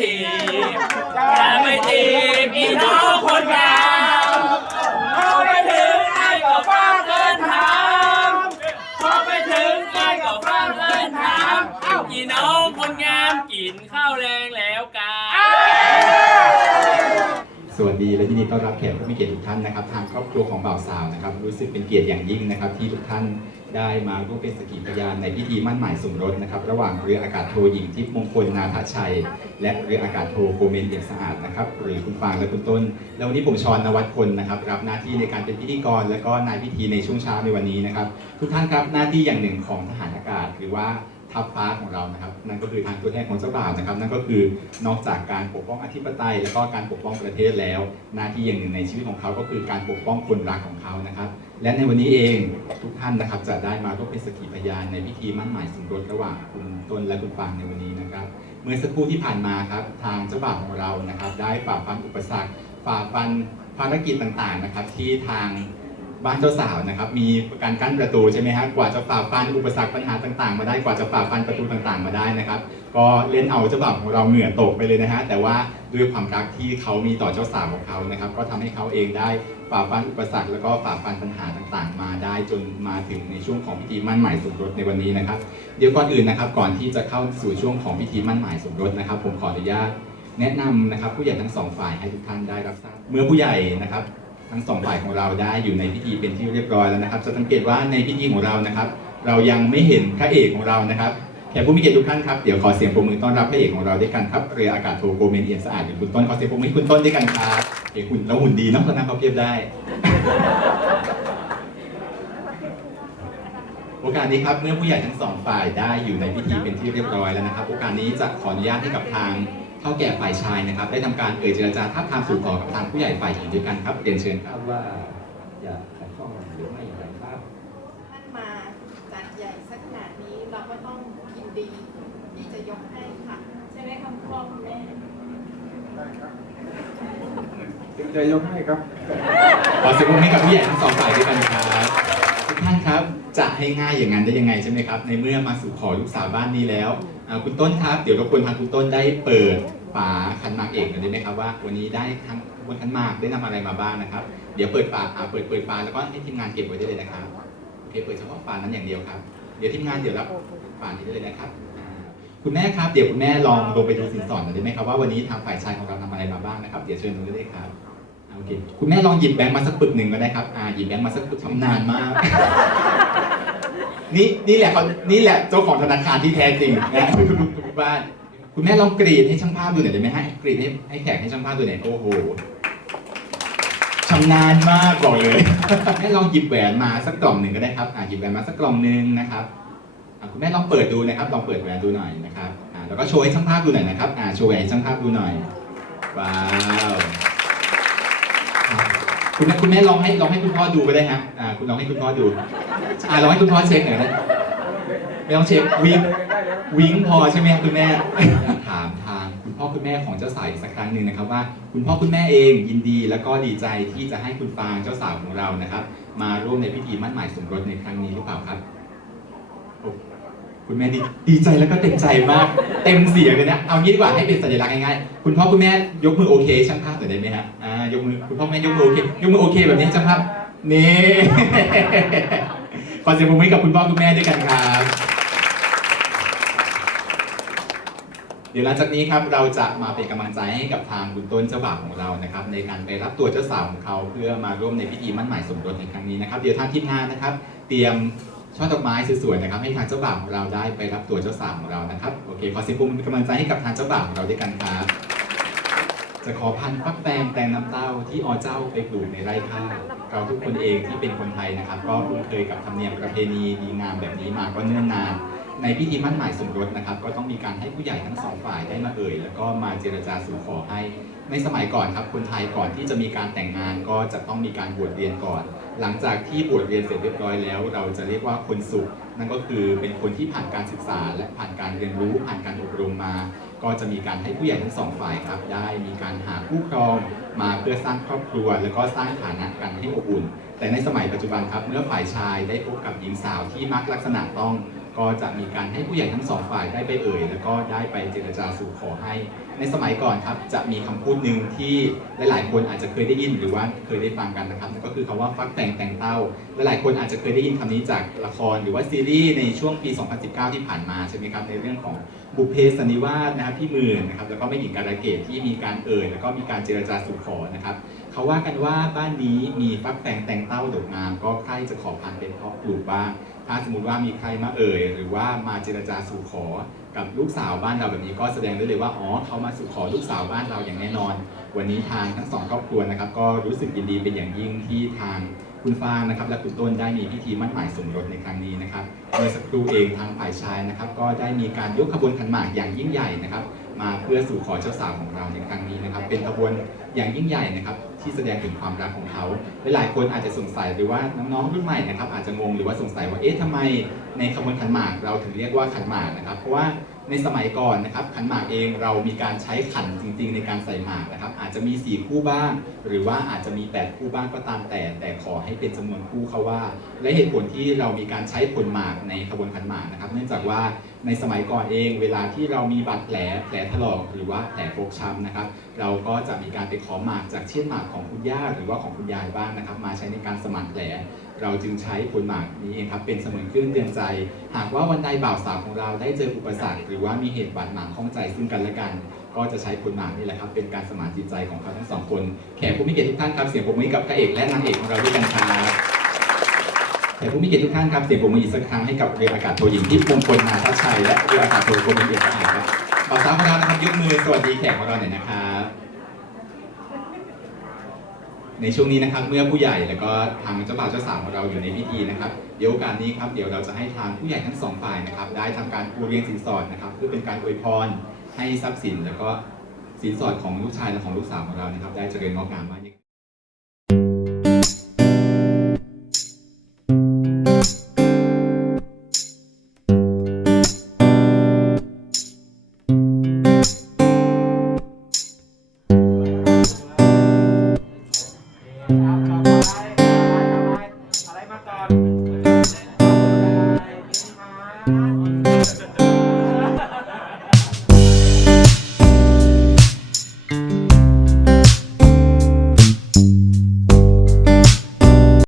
ทีอย่าไปทีพี่น้องคนงามพอไปถึงไอ้ก็ฟ้าเกินทามพอไปถึงไอ้ก็ฟ้าเกินทามพี่น้องคนงามกินข้าวแรงแล้วกัน สีต้อนรับแขกผู้มีเกียรติทุกท่านนะครับ ทางครอบครัวของบ่าวสาวนะครับ รู้สึกเป็นเกียรติอย่างยิ่งนะครับ ที่ทุกท่านได้มาร่วมเป็นสกขีพยานในพิธีมั่นหมายสมรสนะครับ ระหว่างเรืออากาศโทหญิงทิพย์มงคลนาทชัย และเรืออากาศโทโกเมนเอี่ยมสะอาดนะครับหรือคุณฟางและคุณต้น แล้ววันนี้ผมชอนนวัดพลนะครับรับหน้าที่ในการเป็นพิธีกร และก็นายพิธีในช่วงเช้าในวันนี้นะครับ ทุกท่านครับหน้าที่อย่างหนึ่งของทหารอากาศหรือว่า ทัพฟ้าของเรานะครับ นั่นก็คือทางตัวแทนของเจ้าบ่าวนะครับ นั่นก็คือนอกจากการปกป้องอธิปไตย และก็การปกป้องประเทศแล้ว หน้าที่อย่างหนึ่งในชีวิตของเขาก็คือการปกป้องคนรักของเขานะครับ และในวันนี้เองทุกท่านนะครับจะได้มาร่วมเป็นสกขีพยานในพิธีมั่นหมายสมรสระหว่างคุณต้นและคุณฟางในวันนี้นะครับ เมื่อสักครู่ที่ผ่านมาครับทางเจ้าบ่าวของเรานะครับ ได้ฝ่าฟันอุปสรรคฝ่าฟันภารกิจต่างๆนะครับ ที่ทาง บ้านเจ้าสาวนะครับ มีการกั้นประตูใช่ไหมฮะกว่าจะฝ่าฟันอุปสรรคปัญหาต่างๆ มาได้กว่าจะฝ่าฟันประตูต่างๆ มาได้นะครับ ก็เล่นเอาเจ้าบ่าวของเราเหงื่อตกไปเลยนะฮะแต่ว่าด้วยความรักที่เขามีต่อเจ้าสาวของเขานะครับ ก็ทำให้เขาเองได้ฝ่าฟันอุปสรรคแล้วก็ฝ่าฟันปัญหาต่างๆ มาได้จนมาถึงในช่วงของพิธีมั่นหมายสมรสในวันนี้นะครับ เดี๋ยวก่อนอื่นนะครับ ก่อนที่จะเข้าสู่ช่วงของพิธีมั่นหมายสมรสนะครับ ผมขออนุญาตแนะนำนะครับผู้ใหญ่ทั้งสองฝ่ายให้ทุกท่านได้รับทราบเมื่อผู้ใหญ่นะครับ ทั้งสองฝ่ายของเราได้อยู่ในพิธีเป็นที่เรียบร้อยแล้วนะครับ จะสังเกตว่าในพิธีของเรานะครับ เรายังไม่เห็นพระเอกของเรานะครับแขกผู้มีเกียรติทุกท่านครับเดี๋ยวขอเสียงปรบมือต้อนรับพระเอกของเราด้วยกันครับเรืออากาศโทโกเมนเอียมสะอาดหรือคุณต้นขอเสียงปรบมือให้คุณต้นด้วยกันครับเอกคุณแล้วหุ่นดีเนาะตอนนั้นเขาเพียบได้ โอกาสนี้ครับเมื่อผู้ใหญ่ทั้งสองฝ่ายได้อยู่ในพิธีเป็นที่เรียบร้อยแล้วนะครับ โอกาสนี้จะขออนุญาตให้กับทาง ท่าแก่ฝ่ายชายนะครับ ได้ทำการเอ่ยเจรจาทับทามสู่ขอกับทางผู้ใหญ่ฝ่ายหญิงด้วยกันครับเรียนเชิญครับครับว่าจะขัดข้องหรือไม่อย่างไรครับท่านมาจัดใหญ่สักขนาดนี้เราก็ต้องยินดีที่จะยกให้ค่ะใช่ไหมคะคุณพ่อคุณแม่จึงจะยกให้ครับขอเสียงปรบมือให้กับผู้ใหญ่ทั้งสองฝ่ายด้วยกันครับทุกท่านครับจะให้ง่ายอย่างนั้นได้ยังไงใช่ไหมครับ ในเมื่อมาสู่ขอลูกสาวบ้านนี้แล้วอ่าคุณต้นครับ เดี๋ยวรบกวนทางคุณต้นได้เปิด ฝาคันมากเอกหน่อยได้ไหมครับว่า วันนี้ได้ทั้งบนคันมากได้นำอะไรมาบ้างนะครับ เดี๋ยวเปิดฝาอ่าเปิดเปิดฝาแล้วก็ให้ทีมงานเก็บไว้ได้เลยนะครับโอเคเปิดเฉพาะฝานั้นอย่างเดียวครับ เดี๋ยวทีมงานเดี๋ยวรับฝานี้ได้เลยนะครับคุณแม่ครับเดี๋ยวคุณแม่ลองลงไปดูสินสอดหน่อยได้ไหมครับว่าวันนี้ทางฝ่ายชายของเราทำอะไรมาบ้างนะครับเดี๋ยวเชิญดูได้เลยครับโอเคคุณแม่ลองหยิบแบงค์มาสักปึกหนึ่งก็ได้ครับอ่าหยิบแบงค์มาสักปึกชำนาญมากนี่นี่แหละเขานี่แหละเจ้าของธนาคารที่แท้จริงนะทุกบ้าน คุณแม่ลองกรีดให้ช่างภาพดูหน่อยได้ไหมฮะกรีดให้ให้แขกให้ช่างภาพดูหน่อยโอ้โหชำนาญมากบอกเลยให้ลองหยิบแหวนมาสักกล่องหนึ่งก็ได้ครับอ่าหยิบแหวนมาสักกล่องหนึ่งนะครับอ่าคุณแม่ลองเปิดดูนะครับลองเปิดแหวนดูหน่อยนะครับอ่าแล้วก็โชว์ให้ช่างภาพดูหน่อยนะครับอ่าโชว์แหวนให้ช่างภาพดูหน่อยว้าวคุณแม่คุณแม่ลองให้ลองให้คุณพ่อดูก็ได้ฮะอ่าคุณลองให้คุณพ่อดูอ่าลองให้คุณพ่อเช็คหน่อยนะไม่ต้องเช็ควิง วิงพอใช่ไหมคุณแม่ถามทางคุณพ่อคุณแม่ของเจ้าสาวอีกสักครั้งหนึ่งนะครับว่า คุณพ่อคุณแม่เองยินดี แล้วก็ดีใจที่จะให้คุณฟางเจ้าสาวของเรานะครับ มาร่วมในพิธีมั่นหมายสมรสในครั้งนี้หรือเปล่าครับ คุณแม่ดีดีใจแล้วก็เต็มใจมาก เต็มเสียงเลยนะเอางี้ดีกว่าให้เป็นสัญลักษณ์ง่ายๆคุณพ่อคุณแม่ยกมือโอเคช่างภาพหน่อยได้ไหมฮะอ่ายกมือคุณพ่อแม่ยกมือโอเคยกมือโอเคแบบนี้ช่างภาพนี่ขอเสียงปรบมือให้กับคุณพ่อคุณแม่ด้วยกันครับ เดี๋ยวหลังจากนี้ครับเราจะมาเป็นกำลังใจให้กับทางคุณต้นเจ้าบ่าวของเรานะครับในการไปรับตัวเจ้าสาวของเขาเพื่อมาร่วมในพิธีมั่นหมายสมรสในครั้งนี้นะครับเดี๋ยวทางทีมงานนะครับ เตรียมช่อดอกไม้สวยๆนะครับ ให้ทางเจ้าบ่าวของเราได้ไปรับตัวเจ้าสาวของเรานะครับโอเคขอเสียงปรบมือเป็นกำลังใจให้กับทางเจ้าบ่าวของเราด้วยกันครับจะขอพันฟักแตงแตงน้ำเต้าที่อเจ้าไปปลูกในไร่ข้าวเราทุกคนเองที่เป็นคนไทยนะครับ ก็คุ้นเคยกับธรรมเนียมประเพณีดีงามแบบนี้มาก็เนิ่นนาน ในพิธีมั่นหมายสมรสนะครับ ก็ต้องมีการให้ผู้ใหญ่ทั้งสองฝ่ายได้มาเอ่ย แล้วก็มาเจรจาสู่ขอให้ ในสมัยก่อนครับคนไทยก่อนที่จะมีการแต่งงานก็จะต้องมีการบวชเรียนก่อน หลังจากที่บวชเรียนเสร็จเรียบร้อยแล้ว เราจะเรียกว่าคนสุข นั่นก็คือเป็นคนที่ผ่านการศึกษา และผ่านการเรียนรู้ผ่านการอบรมมา ก็จะมีการให้ผู้ใหญ่ทั้งสองฝ่ายครับ ได้มีการหาคู่ครอง มาเพื่อสร้างครอบครัว แล้วก็สร้างฐานะกันให้อบอุ่น แต่ในสมัยปัจจุบันครับเมื่อฝ่ายชายได้พบกับหญิงสาวที่มักลักษณะต้อง ก็จะมีการให้ผู้ใหญ่ทั้งสองฝ่ายได้ไปเอ่ย แล้วก็ได้ไปเจรจาสู่ขอให้ ในสมัยก่อนครับจะมีคำพูดหนึ่งที่หลาย ๆ คนอาจจะเคยได้ยินหรือว่าเคยได้ฟังกันนะครับก็คือคำว่าฟักแต่งแต่งเต้าหลายๆคนอาจจะเคยได้ยินคำนี้จากละครหรือว่าซีรีส์ในช่วงปี 2019 ที่ผ่านมาใช่ไหมครับในเรื่องของบุเพสนิวาสนะครับพี่หมื่นนะครับแล้วก็แม่หญิงการะเกดที่มีการเอ่ยแล้วก็มีการเจรจาสู่ขอนะครับ เขาว่ากันว่าบ้านนี้มีฟักแต่งแต่งเต้าดกงาม ก็ใครจะขอพันเป็นเพาะปลูกบ้าง ถ้าสมมติว่ามีใครมาเอ่ย หรือว่ามาเจรจาสู่ขอกับลูกสาวบ้านเราแบบนี้ก็แสดงได้เลยว่าอ๋อเขามาสู่ขอลูกสาวบ้านเราอย่างแน่นอน วันนี้ทางทั้งสองครอบครัวนะครับ ก็รู้สึกยินดีเป็นอย่างยิ่งที่ทางคุณฟางนะครับ และคุณต้นได้มีพิธีมั่นหมายสมรสในครั้งนี้นะครับเมื่อสักครู่เองทางฝ่ายชายนะครับ ก็ได้มีการยกขบวนขันหมากอย่างยิ่งใหญ่นะครับ มาเพื่อสู่ขอเจ้าสาวของเราในครั้งนี้นะครับ เป็นขบวนอย่างยิ่งใหญ่นะครับ ที่แสดงถึงความรักของเขา หลายคนอาจจะสงสัยหรือว่าน้องๆรุ่นใหม่นะครับอาจจะงงหรือว่าสงสัยว่าเอ๊ะทำไมในขบวนขันหมากเราถึงเรียกว่าขันหมากนะครับ เพราะว่าในสมัยก่อนนะครับขันหมากเองเรามีการใช้ขันจริง ๆ ในการใส่หมากนะครับ อาจจะมี 4 คู่บ้าง หรือว่าอาจจะมี 8 คู่บ้างก็ตามแต่ แต่ขอให้เป็นจำนวนคู่เขาว่า และเหตุผลที่เรามีการใช้ผลหมากในขบวนขันหมากนะครับ เนื่องจากว่าในสมัยก่อนเอง เวลาที่เรามีบาดแผลแผลถลอกหรือว่าแผลฟกช้ำนะครับ เราก็จะมีการไปขอหมากจากเช่นหมากของคุณย่าหรือว่าของคุณยายบ้างนะครับ มาใช้ในการสมานแผล เราจึงใช้ผลหมากนี้เองครับเป็นเสมือนเครื่องเตือนใจ หากว่าวันใดบ่าวสาวของเราได้เจออุปสรรค หรือว่ามีเหตุบาดหมางข้องใจซึ่งกันและกัน ก็จะใช้ผลหมากนี่แหละครับเป็นการสมานจิตใจของเขาทั้งสองคนแขกผู้มีเกียรติทุกท่านครับเสียงปรบมือให้กับพระเอกและนางเอกของเราด้วยกันครับแขกผู้มีเกียรติทุกท่านครับเสียงปรบมืออีกสักครั้งให้กับเรืออากาศโทหญิงที่มงคลนาทัชชัยและเรืออากาศโทกรมเอกสะอาดครับบ่าวสาวของเรานะครับยกมือสวัสดีแขกของเราหน่อยนะครับ ในช่วงนี้นะครับเมื่อผู้ใหญ่แล้วก็ทางเจ้าบ่าวเจ้าสาวของเราอยู่ในพิธีนะครับเดี๋ยวโอกาสนี้ครับเดี๋ยวเราจะให้ทางผู้ใหญ่ทั้งสองฝ่ายนะครับได้ทำการปูเรียงสินสอดนะครับเพื่อเป็นการอวยพรให้ทรัพย์สิน แล้วก็สินสอดของลูกชายและของลูกสาวของเรานะครับ ได้เจริญงอกงามมาก ครับ